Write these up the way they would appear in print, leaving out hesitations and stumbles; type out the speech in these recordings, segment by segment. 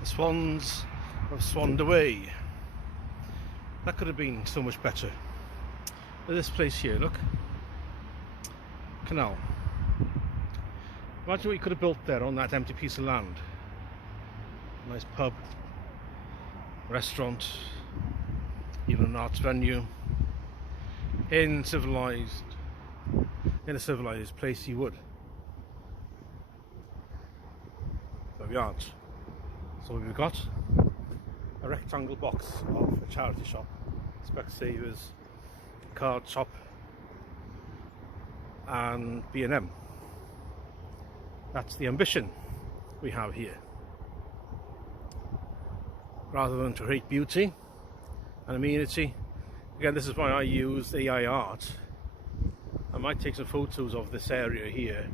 The swans have swanned away. That could have been so much better. But this place here, look. Canal. Imagine what you could have built there on that empty piece of land. Nice pub, restaurant, even an arts venue. In a civilized place you would. But we aren't. So we've got a rectangle box of a charity shop, Specsavers, card shop and B&M. That's the ambition we have here. Rather than to create beauty and amenity. Again, this is why I use AI art. I might take some photos of this area here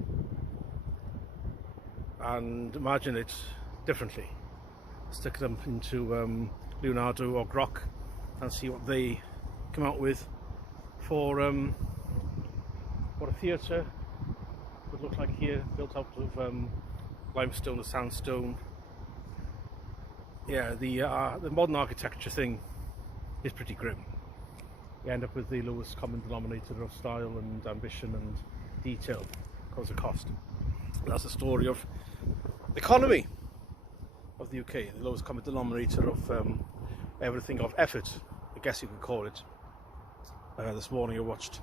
and imagine it differently. Stick them into Leonardo or Grok and see what they come out with for what a theatre would look like here, built out of limestone or sandstone. Yeah, the modern architecture thing is pretty grim. You end up with the lowest common denominator of style and ambition and detail because of cost. That's the story of the economy of the UK, the lowest common denominator of everything, of effort, I guess you could call it. This morning I watched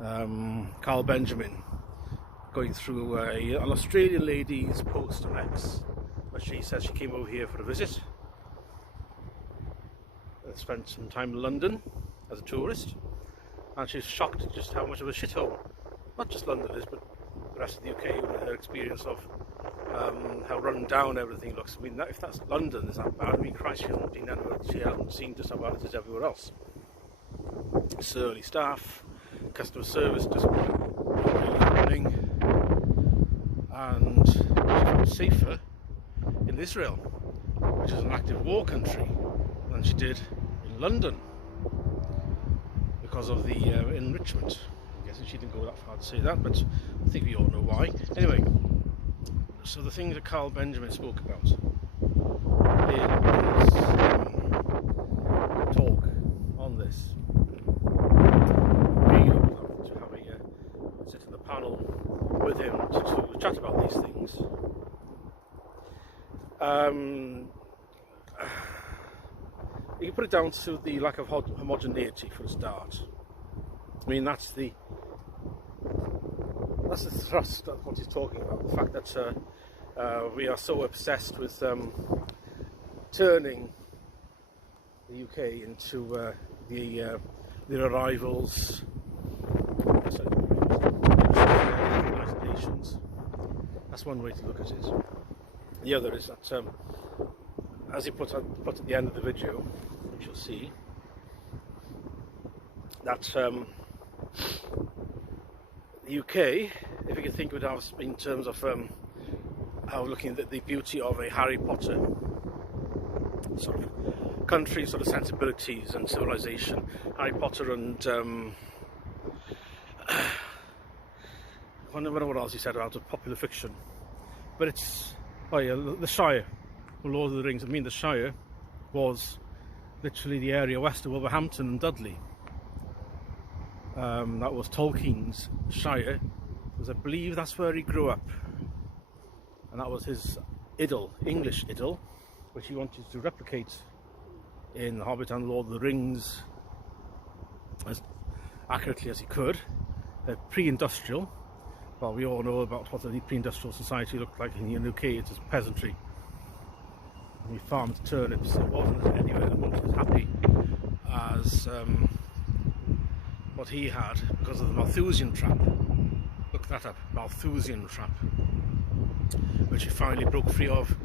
Carl Benjamin going through an Australian lady's post on X, where she says she came over here for a visit, spent some time in London as a tourist, and she's shocked at just how much of a shithole not just London is, but the rest of the UK, with her experience of how run down everything looks. I mean, if that's London, is that bad? I mean, Christ, she hasn't seen just how bad it is everywhere else. Surly staff, customer service just happening, and she felt safer in Israel, which is an active war country, than she did in London because of the enrichment. I guess she didn't go that far to say that, but I think we all know why. Anyway, so the thing that Carl Benjamin spoke about in his talk on this, really love to have a sit in the panel with him to chat about these things. You can put it down to the lack of homogeneity for a start. I mean, that's the thrust of what he's talking about. The fact that we are so obsessed with turning the UK into the arrivals, United Nations. That's one way to look at it. The other is that, as he put at the end of the video, which you'll see, that the UK, if you can think of it in terms of how looking at the beauty of a Harry Potter sort of country, sort of sensibilities and civilization, Harry Potter and I don't know what else he said about popular fiction, but it's the Shire, Lord of the Rings. I mean, the Shire was literally the area west of Wolverhampton and Dudley. That was Tolkien's Shire, because I believe that's where he grew up, and that was his idyll, English idyll, which he wanted to replicate in The Hobbit and Lord of the Rings as accurately as he could. They're pre-industrial. Well, we all know about what the pre-industrial society looked like in the UK. It was peasantry. We farmed turnips. It wasn't anywhere as happy as what he had, because of the Malthusian trap. Look that up, Malthusian trap, which he finally broke free of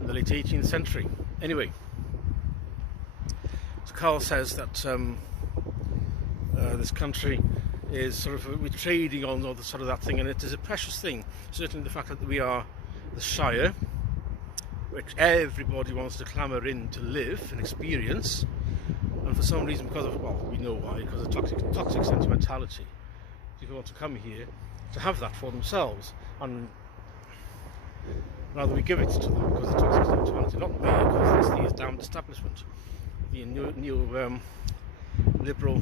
in the late 18th century. Anyway, so Carl says that this country is sort of, we're trading on all the sort of that thing, and it is a precious thing. Certainly the fact that we are the Shire, which everybody wants to clamour in to live and experience, and for some reason, because of, well, we know why, because of toxic sentimentality, people want to come here to have that for themselves. And Rather, we give it to them because the toxic sentimentality, not me, because it's the damned establishment, the new liberal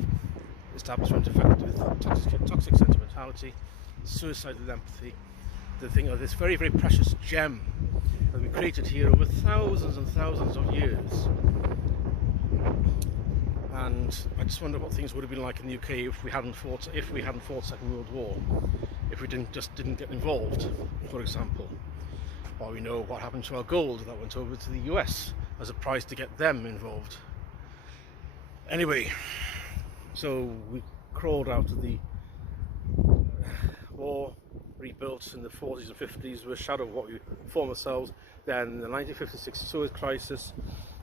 establishment affected with toxic sentimentality, suicidal empathy, the thing of this very, very precious gem that we created here over thousands and thousands of years. And I just wonder what things would have been like in the UK if we hadn't fought Second World War, if we didn't get involved, for example. Or we know what happened to our gold that went over to the US as a price to get them involved. Anyway, so we crawled out of the war, rebuilt in the 40s and 50s, with a shadow of what we formed ourselves. Then the 1956 Suez Crisis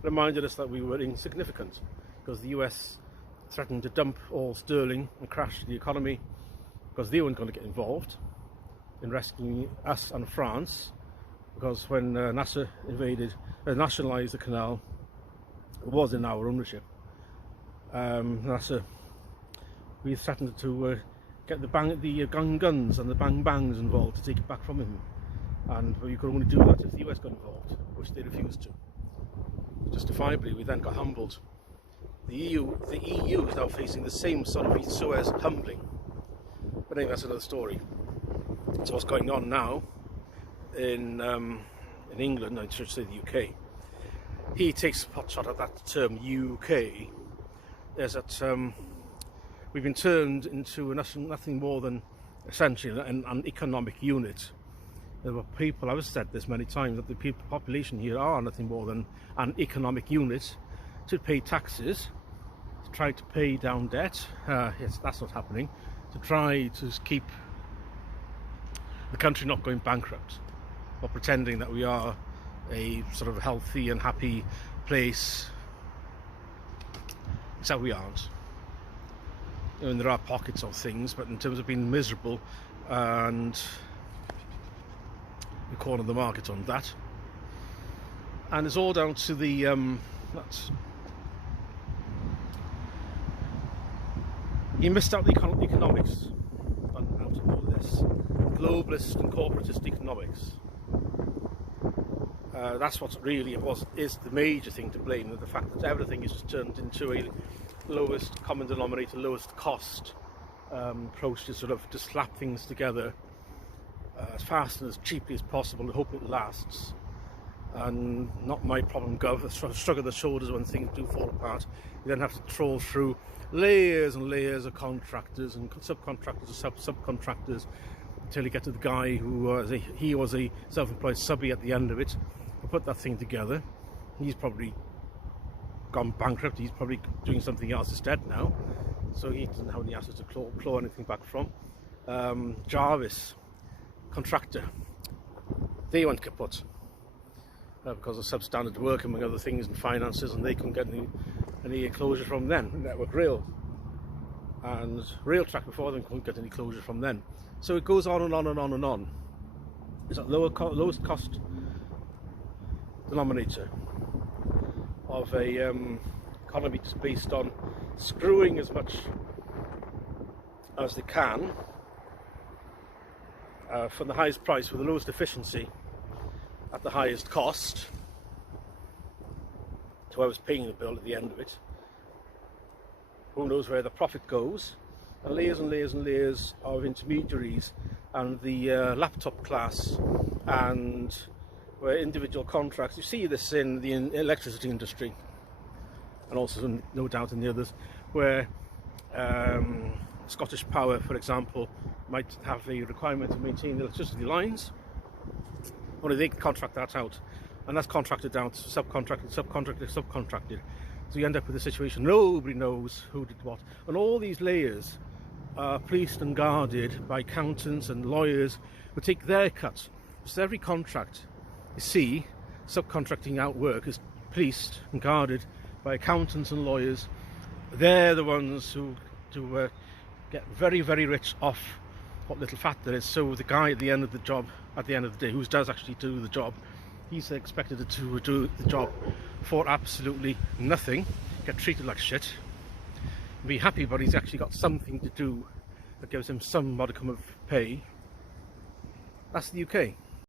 reminded us that we were insignificant, because the US threatened to dump all sterling and crash the economy, because they weren't going to get involved in rescuing us and France, because when NASA nationalised the canal, it was in our ownership. We threatened to get the guns and the bang-bangs involved to take it back from him, and we could only do that if the US got involved, which they refused to. Justifiably, we then got humbled. The EU is now facing the same sort of Suez humbling. But anyway, that's another story. So what's going on now in England, I should say the UK, he takes a pot shot at that term UK, is that we've been turned into nothing more than essentially an economic unit. There were people, I've said this many times, that the population here are nothing more than an economic unit to pay taxes, to try to pay down debt. Yes, that's not happening. To try to keep the country not going bankrupt, or pretending that we are a sort of healthy and happy place. Except we aren't. I mean, there are pockets of things, but in terms of being miserable, and we corner the market on that. And it's all down to the you missed out the economics out of all this. Globalist and corporatist economics. That's what really is the major thing to blame, the fact that everything is just turned into a lowest common denominator, lowest cost approach to sort of to slap things together as fast and as cheaply as possible and hope it lasts. And not my problem, Gov. Shrug of the shoulders when things do fall apart. You then have to trawl through layers and layers of contractors and subcontractors and subcontractors until you get to the guy who was a self-employed subby at the end of it, who put that thing together. He's probably gone bankrupt. He's probably doing something else instead now, so he doesn't have any assets to claw anything back from. Jarvis, contractor, they went kaput because of substandard work, among other things, and finances, and they couldn't get any closure from them. Network Rail and Rail Track before them couldn't get any closure from them. So it goes on and on and on and on. It's that lowest cost denominator of a economy just based on screwing as much as they can for the highest price with the lowest efficiency at the highest cost to whoever's paying the bill at the end of it. Who knows where the profit goes? And layers and layers and layers of intermediaries, and the laptop class, and where individual contracts. You see this in the electricity industry, and also no doubt in the others, where Scottish Power, for example, might have a requirement to maintain the electricity lines. Only they can contract that out, and that's contracted down to subcontracted. So you end up with a situation nobody knows who did what, and all these layers are policed and guarded by accountants and lawyers who take their cut. So every contract you see subcontracting out work is policed and guarded by accountants and lawyers. They're the ones who get very, very rich off what little fat there is. So the guy at the end of the job, at the end of the day, who does actually do the job, he's expected to do the job for absolutely nothing, get treated like shit, be happy, but he's actually got something to do that gives him some modicum of pay. That's the UK.